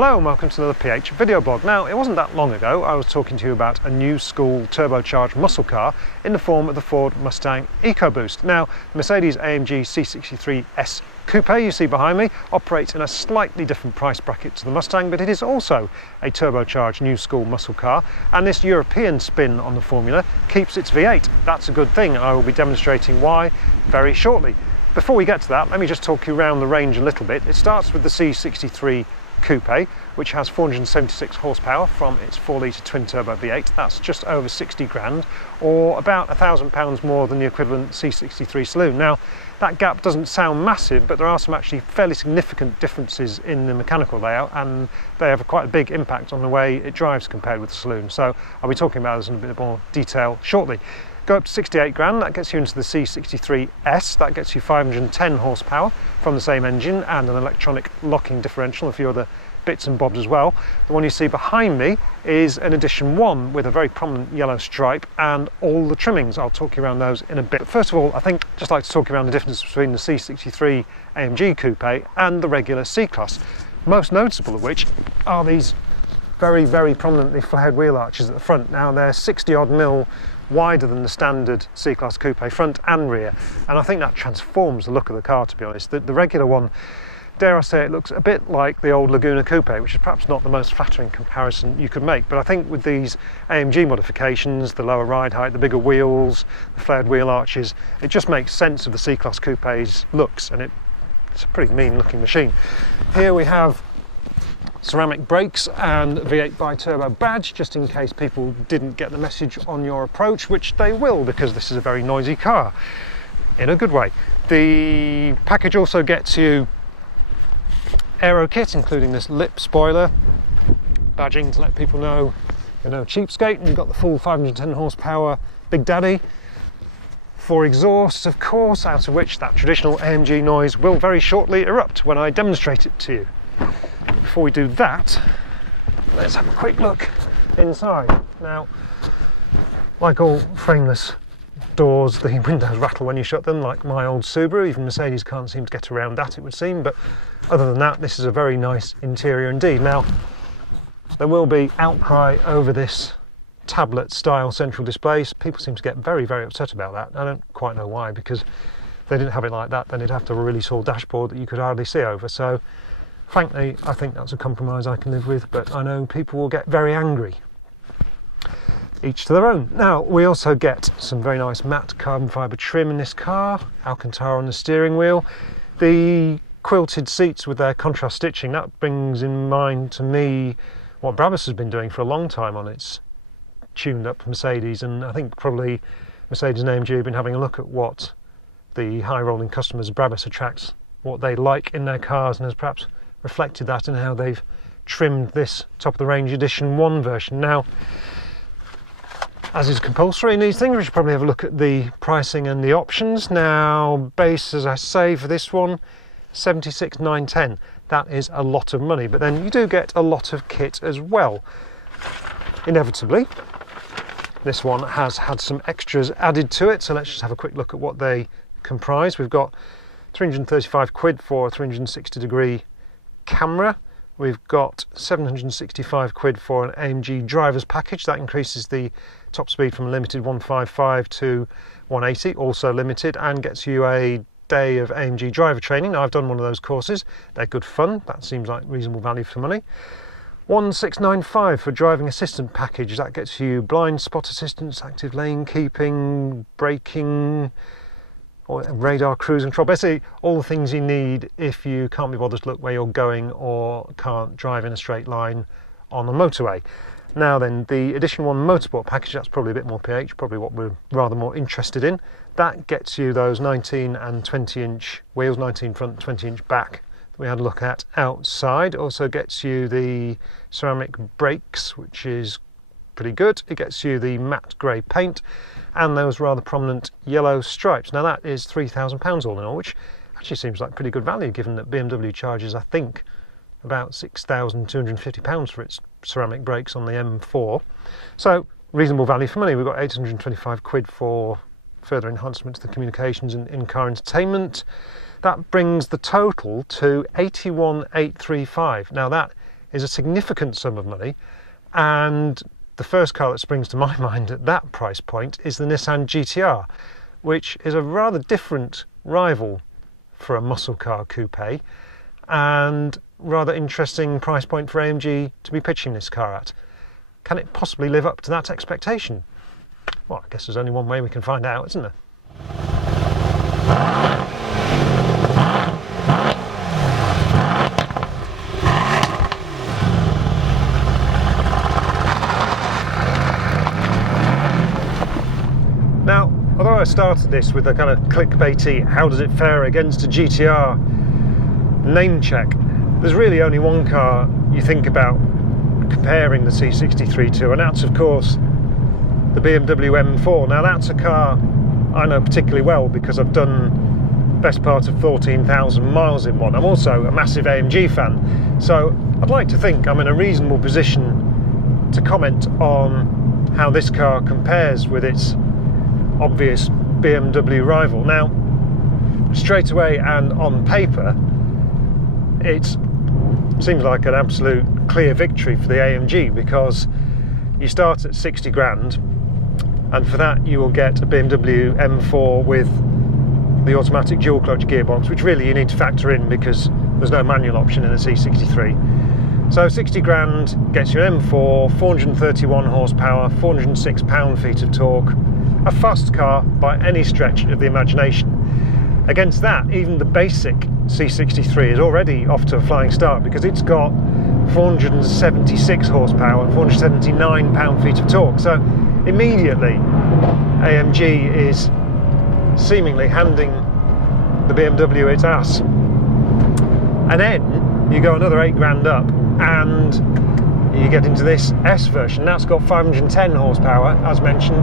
Hello and welcome to another PH video blog. Now, it wasn't that long ago I was talking to you about a new school turbocharged muscle car in the form of the Ford Mustang EcoBoost. Now, the Mercedes-AMG C63 S Coupe you see behind me operates in a slightly different price bracket to the Mustang, but it is also a turbocharged new school muscle car, and this European spin on the formula keeps its V8. That's a good thing, and I will be demonstrating why very shortly. Before we get to that, let me just talk you around the range a little bit. It starts with the C63 Coupe, which has 476 horsepower from its 4-litre twin-turbo V8. That's just over 60 grand, or about £1,000 more than the equivalent C63 saloon. Now, that gap doesn't sound massive, but there are some actually fairly significant differences in the mechanical layout, and they have quite a big impact on the way it drives compared with the saloon. So I'll be talking about this in a bit more detail shortly. Go up to 68 grand, that gets you into the C63 S, that gets you 510 horsepower from the same engine and an electronic locking differential, a few other bits and bobs as well. The one you see behind me is an Edition 1 with a very prominent yellow stripe and all the trimmings. I'll talk you around those in a bit. But first of all, I think I'd just like to talk around the difference between the C63 AMG Coupe and the regular C-Class. Most noticeable of which are these very, very prominently flared wheel arches at the front. Now, they're 60 odd mil wider than the standard C-Class Coupe front and rear, and I think that transforms the look of the car, to be honest. The regular one, dare I say, it looks a bit like the old Laguna Coupe, which is perhaps not the most flattering comparison you could make, but I think with these AMG modifications, the lower ride height, the bigger wheels, the flared wheel arches, it just makes sense of the C-Class Coupe's looks, and it's a pretty mean looking machine. Here we have ceramic brakes and V8 bi-turbo badge, just in case people didn't get the message on your approach, which they will, because this is a very noisy car, in a good way. The package also gets you Aero Kit, including this lip spoiler, badging to let people know you're no cheapskate, and you've got the full 510 horsepower Big Daddy. 4 exhausts, of course, out of which that traditional AMG noise will very shortly erupt when I demonstrate it to you. Before we do that, let's have a quick look inside. Now, like all frameless doors, the windows rattle when you shut them, like my old Subaru. Even Mercedes can't seem to get around that, it would seem, but other than that, this is a very nice interior indeed. Now, there will be outcry over this tablet style central display. People seem to get very, very upset about that. I don't quite know why, because if they didn't have it like that, then they'd have to have a really tall dashboard that you could hardly see over. So frankly, I think that's a compromise I can live with, but I know people will get very angry. Each to their own. Now, we also get some very nice matte carbon fibre trim in this car, Alcantara on the steering wheel. The quilted seats with their contrast stitching, that brings in mind to me what Brabus has been doing for a long time on its tuned up Mercedes, and I think probably Mercedes and AMG have been having a look at what the high rolling customers of Brabus attracts, what they like in their cars, and has perhaps reflected that in how they've trimmed this top of the range Edition 1 version. Now, as is compulsory in these things, we should probably have a look at the pricing and the options. Now, base, as I say, for this one, 76,910. That is a lot of money, but then you do get a lot of kit as well. Inevitably, this one has had some extras added to it, so let's just have a quick look at what they comprise. We've got 335 quid for a 360-degree camera. We've got 765 quid for an AMG driver's package. That increases the top speed from a limited 155 to 180, also limited, and gets you a day of AMG driver training. Now, I've done one of those courses. They're good fun. That seems like reasonable value for money. 1695 for driving assistant package. That gets you blind spot assistance, active lane keeping, braking, or radar, cruise control, basically all the things you need if you can't be bothered to look where you're going or can't drive in a straight line on a motorway. Now then, the Edition 1 Motorsport package, that's probably a bit more PH, probably what we're rather more interested in. That gets you those 19 and 20 inch wheels, 19 front, 20 inch back, that we had a look at outside. Also gets you the ceramic brakes, which is pretty good. It gets you the matte grey paint and those rather prominent yellow stripes. Now, that is £3,000 all in all, which actually seems like pretty good value, given that BMW charges, I think, about £6,250 for its ceramic brakes on the M4. So reasonable value for money. We've got 825 quid for further enhancement to the communications and in-car entertainment. That brings the total to 81,835. Now, that is a significant sum of money, and the first car that springs to my mind at that price point is the Nissan GT-R, which is a rather different rival for a muscle car coupe, and rather interesting price point for AMG to be pitching this car at. Can it possibly live up to that expectation? Well, I guess there's only one way we can find out, isn't there? Now, although I started this with a kind of clickbaity, how does it fare against a GT-R name check, there's really only one car you think about comparing the C63 to, and that's of course the BMW M4. Now that's a car I know particularly well because I've done best part of 14,000 miles in one. I'm also a massive AMG fan, so I'd like to think I'm in a reasonable position to comment on how this car compares with its obvious BMW rival. Now, straight away and on paper, it seems like an absolute clear victory for the AMG, because you start at 60 grand, and for that you will get a BMW M4 with the automatic dual clutch gearbox, which really you need to factor in because there's no manual option in a C63. So 60 grand gets you an M4, 431 horsepower, 406 pound-feet of torque, a fast car by any stretch of the imagination. Against that, even the basic C63 is already off to a flying start because it's got 476 horsepower and 479 pound-feet of torque. So immediately AMG is seemingly handing the BMW its ass. And then you go another 8 grand up and you get into this S version. That's got 510 horsepower, as mentioned,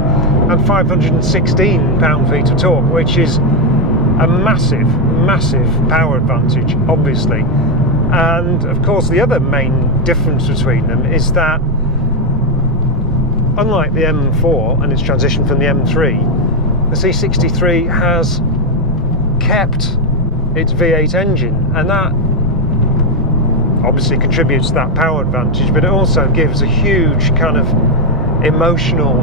and 516 pound-feet of torque, which is a massive, massive power advantage, obviously. And of course the other main difference between them is that, unlike the M4 and its transition from the M3, the C63 has kept its V8 engine, and that obviously contributes to that power advantage, but it also gives a huge kind of emotional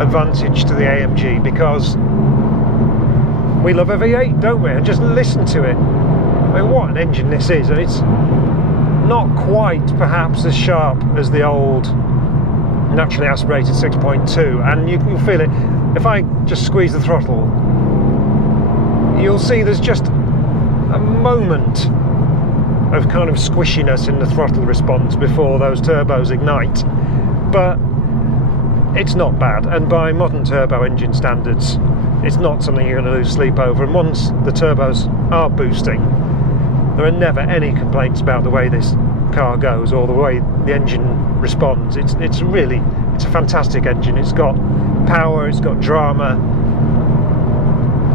advantage to the AMG, because we love a V8, don't we? And just listen to it. I mean, what an engine this is, and it's not quite perhaps as sharp as the old naturally aspirated 6.2, and you can feel it. If I just squeeze the throttle, you'll see there's just a moment of kind of squishiness in the throttle response before those turbos ignite, but it's not bad, and by modern turbo engine standards it's not something you're going to lose sleep over. And once the turbos are boosting, there are never any complaints about the way this car goes or the way the engine responds. It's a fantastic engine. It's got power, it's got drama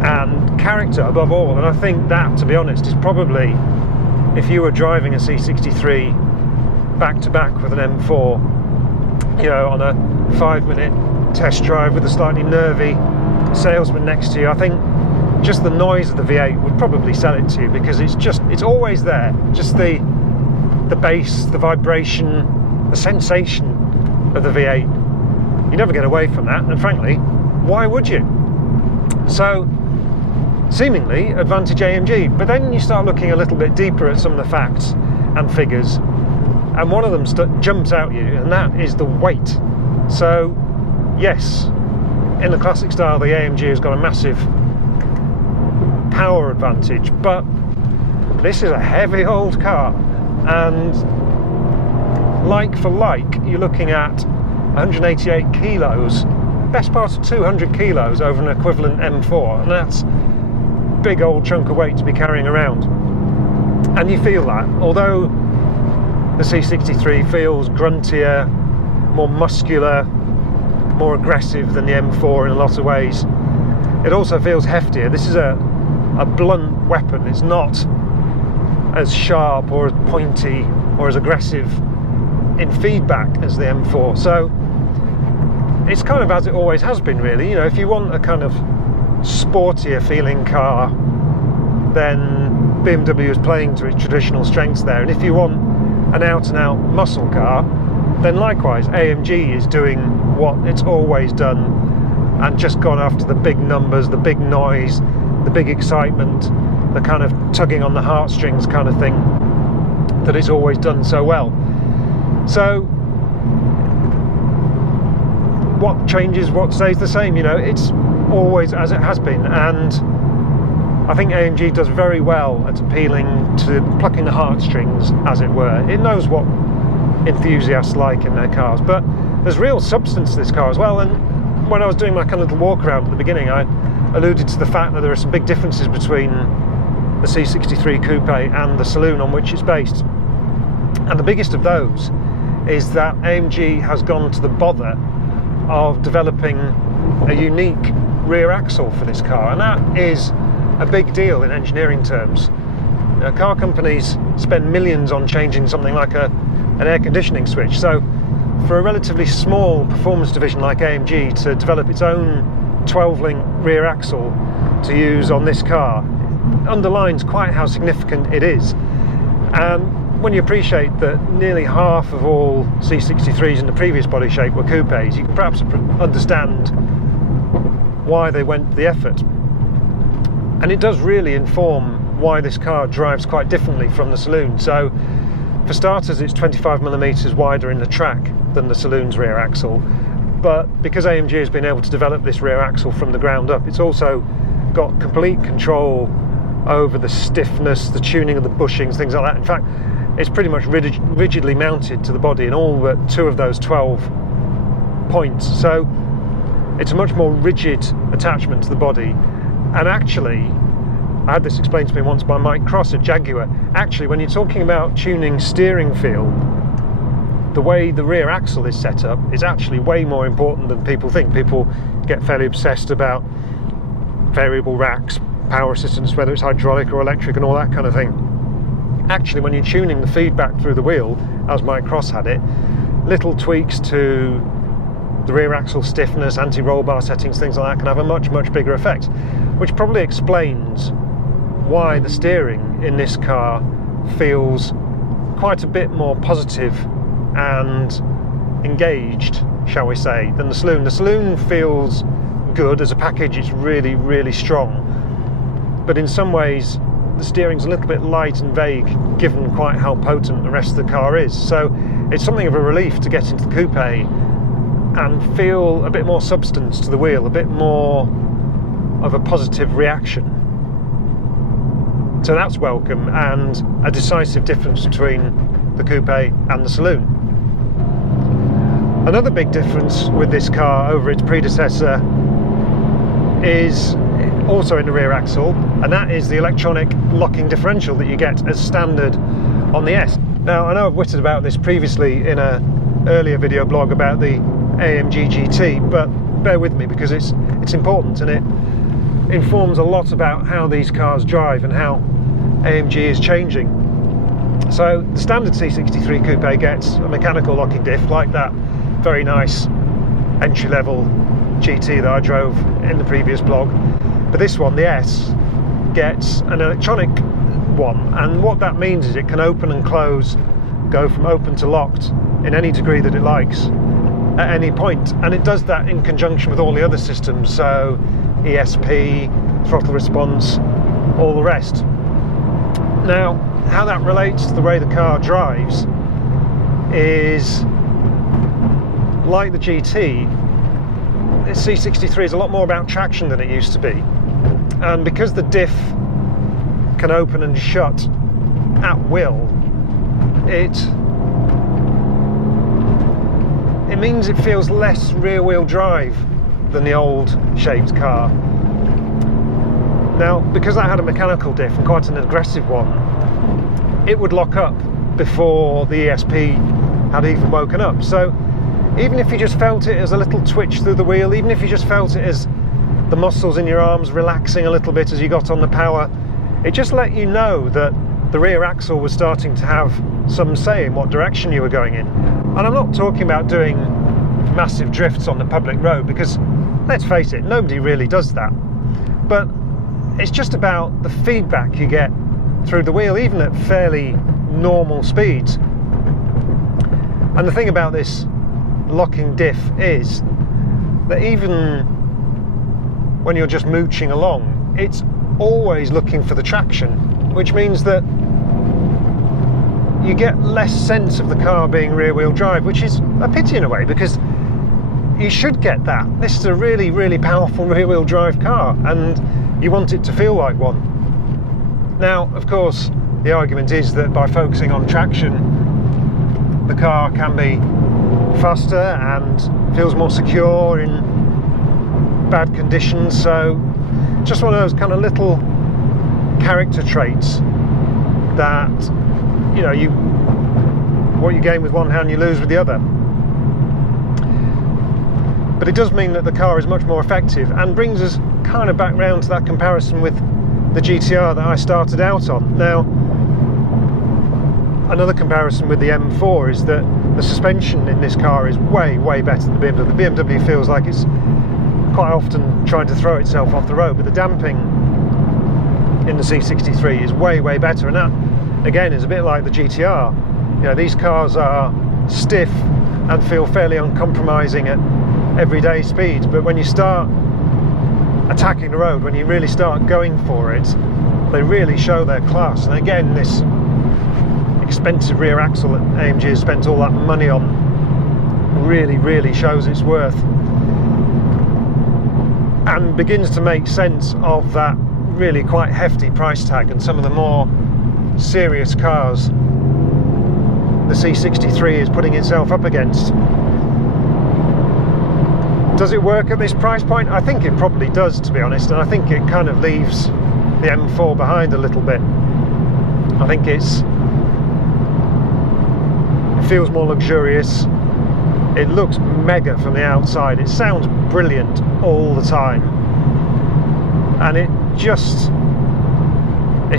and character above all, and I think that, to be honest, is probably, if you were driving a C63 back to back with an M4, you know, on a 5-minute test drive with a slightly nervy salesman next to you, I think just the noise of the V8 would probably sell it to you, because it's always there. Just the bass, the vibration, the sensation of the V8. You never get away from that, and frankly, why would you? So seemingly advantage AMG, but then you start looking a little bit deeper at some of the facts and figures, and one of them jumps out at you, and that is the weight. So yes, in the classic style, the AMG has got a massive power advantage, but this is a heavy old car, and like for like, you're looking at 188 kilos, best part of 200 kilos over an equivalent M4, and that's a big old chunk of weight to be carrying around. And you feel that, although the C63 feels gruntier, more muscular, more aggressive than the M4 in a lot of ways, it also feels heftier. This is a blunt weapon. It's not as sharp or as pointy or as aggressive in feedback as the M4. So it's kind of as it always has been, really. You know, if you want a kind of sportier feeling car, then BMW is playing to its traditional strengths there. And if you want an out-and-out muscle car, then likewise AMG is doing what it's always done and just gone after the big numbers, the big noise, the big excitement, the kind of tugging on the heartstrings kind of thing that it's always done so well. So what changes, what stays the same? You know, it's always as it has been, and I think AMG does very well at appealing to plucking the heartstrings, as it were. It knows what enthusiasts like in their cars, but there's real substance to this car as well. And when I was doing my kind of little walk around at the beginning, I alluded to the fact that there are some big differences between the C63 Coupe and the saloon on which it's based. And the biggest of those is that AMG has gone to the bother of developing a unique rear axle for this car, and that is a big deal in engineering terms. Car companies spend millions on changing something like an air conditioning switch, so for a relatively small performance division like AMG to develop its own 12-link rear axle to use on this car underlines quite how significant it is. And when you appreciate that nearly half of all C63s in the previous body shape were coupes, you can perhaps understand why they went to the effort. And it does really inform why this car drives quite differently from the saloon. So for starters, it's 25mm wider in the track than the saloon's rear axle, but because AMG has been able to develop this rear axle from the ground up, it's also got complete control over the stiffness, the tuning of the bushings, things like that. In fact, it's pretty much rigidly mounted to the body in all but 2 of those 12 points, so it's a much more rigid attachment to the body. And actually, I had this explained to me once by Mike Cross at Jaguar, actually when you're talking about tuning steering feel, the way the rear axle is set up is actually way more important than people think. People get fairly obsessed about variable racks, power assistance, whether it's hydraulic or electric and all that kind of thing. Actually, when you're tuning the feedback through the wheel, as Mike Cross had it, little tweaks to the rear axle stiffness, anti-roll bar settings, things like that can have a much, much bigger effect, which probably explains why the steering in this car feels quite a bit more positive and engaged, shall we say, than the saloon. The saloon feels good as a package, it's really, really strong, but in some ways the steering's a little bit light and vague given quite how potent the rest of the car is. So it's something of a relief to get into the coupe and feel a bit more substance to the wheel, a bit more of a positive reaction. So that's welcome, and a decisive difference between the coupe and the saloon. Another big difference with this car over its predecessor is also in the rear axle, and that is the electronic locking differential that you get as standard on the S. Now, I know I've witted about this previously in an earlier video blog about the AMG GT, but bear with me because it's important, and it informs a lot about how these cars drive and how AMG is changing. So the standard C63 Coupe gets a mechanical locking diff like that very nice entry-level GT that I drove in the previous blog, but this one, the S, gets an electronic one, and what that means is it can open and close, go from open to locked in any degree that it likes at any point, and it does that in conjunction with all the other systems, so ESP, throttle response, all the rest. Now, how that relates to the way the car drives is, like the GT, the C63 is a lot more about traction than it used to be, and because the diff can open and shut at will, it means it feels less rear-wheel drive than the old shaped car. Now, because I had a mechanical diff, and quite an aggressive one, it would lock up before the ESP had even woken up. So even if you just felt it as a little twitch through the wheel, even if you just felt it as the muscles in your arms relaxing a little bit as you got on the power, it just let you know that the rear axle was starting to have some say in what direction you were going in. And I'm not talking about doing massive drifts on the public road, because let's face it, nobody really does that. But it's just about the feedback you get through the wheel, even at fairly normal speeds. And the thing about this locking diff is that even when you're just mooching along, it's always looking for the traction, which means that you get less sense of the car being rear-wheel drive, which is a pity in a way, because you should get that. This is a really, really powerful rear-wheel drive car, and you want it to feel like one. Now, of course, the argument is that by focusing on traction, the car can be faster and feels more secure in bad conditions. So just one of those kind of little character traits that, you know, what you gain with one hand you lose with the other. But it does mean that the car is much more effective, and brings us kind of back round to that comparison with the GTR that I started out on. Now, another comparison with the M4 is that the suspension in this car is way, way better than the BMW. The BMW feels like it's quite often trying to throw itself off the road, but the damping in the C63 is way, way better, and that, again, is a bit like the GTR. You know, these cars are stiff and feel fairly uncompromising at everyday speeds, but when you start attacking the road, when you really start going for it, they really show their class. And again, this expensive rear axle that AMG has spent all that money on really, really shows its worth, and begins to make sense of that really quite hefty price tag and some of the more serious cars the C63 is putting itself up against. Does it work at this price point? I think it probably does, to be honest, and I think it kind of leaves the M4 behind a little bit. I think it feels more luxurious. It looks mega from the outside. It sounds brilliant all the time, and it's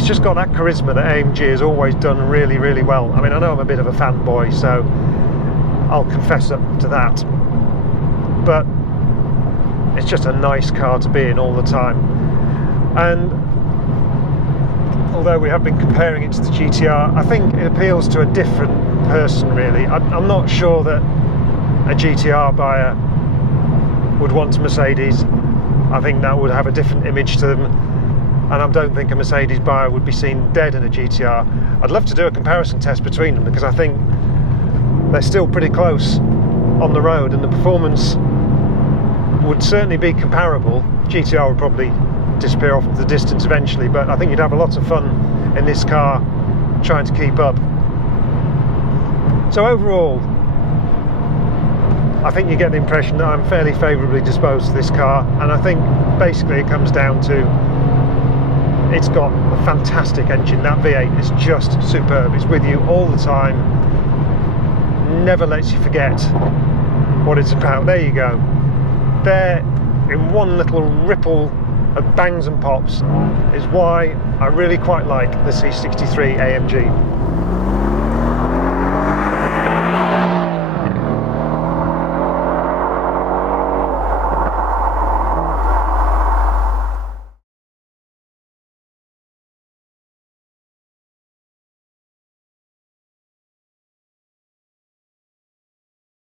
just got that charisma that AMG has always done really, really well. I mean, I know I'm a bit of a fanboy, so I'll confess up to that, but it's just a nice car to be in all the time. And although we have been comparing it to the GTR, I think it appeals to a different person, really. I'm not sure that a GTR buyer would want a Mercedes. I think that would have a different image to them, and I don't think a Mercedes buyer would be seen dead in a GTR. I'd love to do a comparison test between them, because I think they're still pretty close on the road, and the performance would certainly be comparable. GTR would probably disappear off the distance eventually, but I think you'd have a lot of fun in this car trying to keep up. So overall, I think you get the impression that I'm fairly favourably disposed to this car, and I think basically it comes down to it's got a fantastic engine. That V8 is just superb. It's with you all the time, never lets you forget what it's about. There you go. There, in one little ripple of bangs and pops, is why I really quite like the C63 AMG.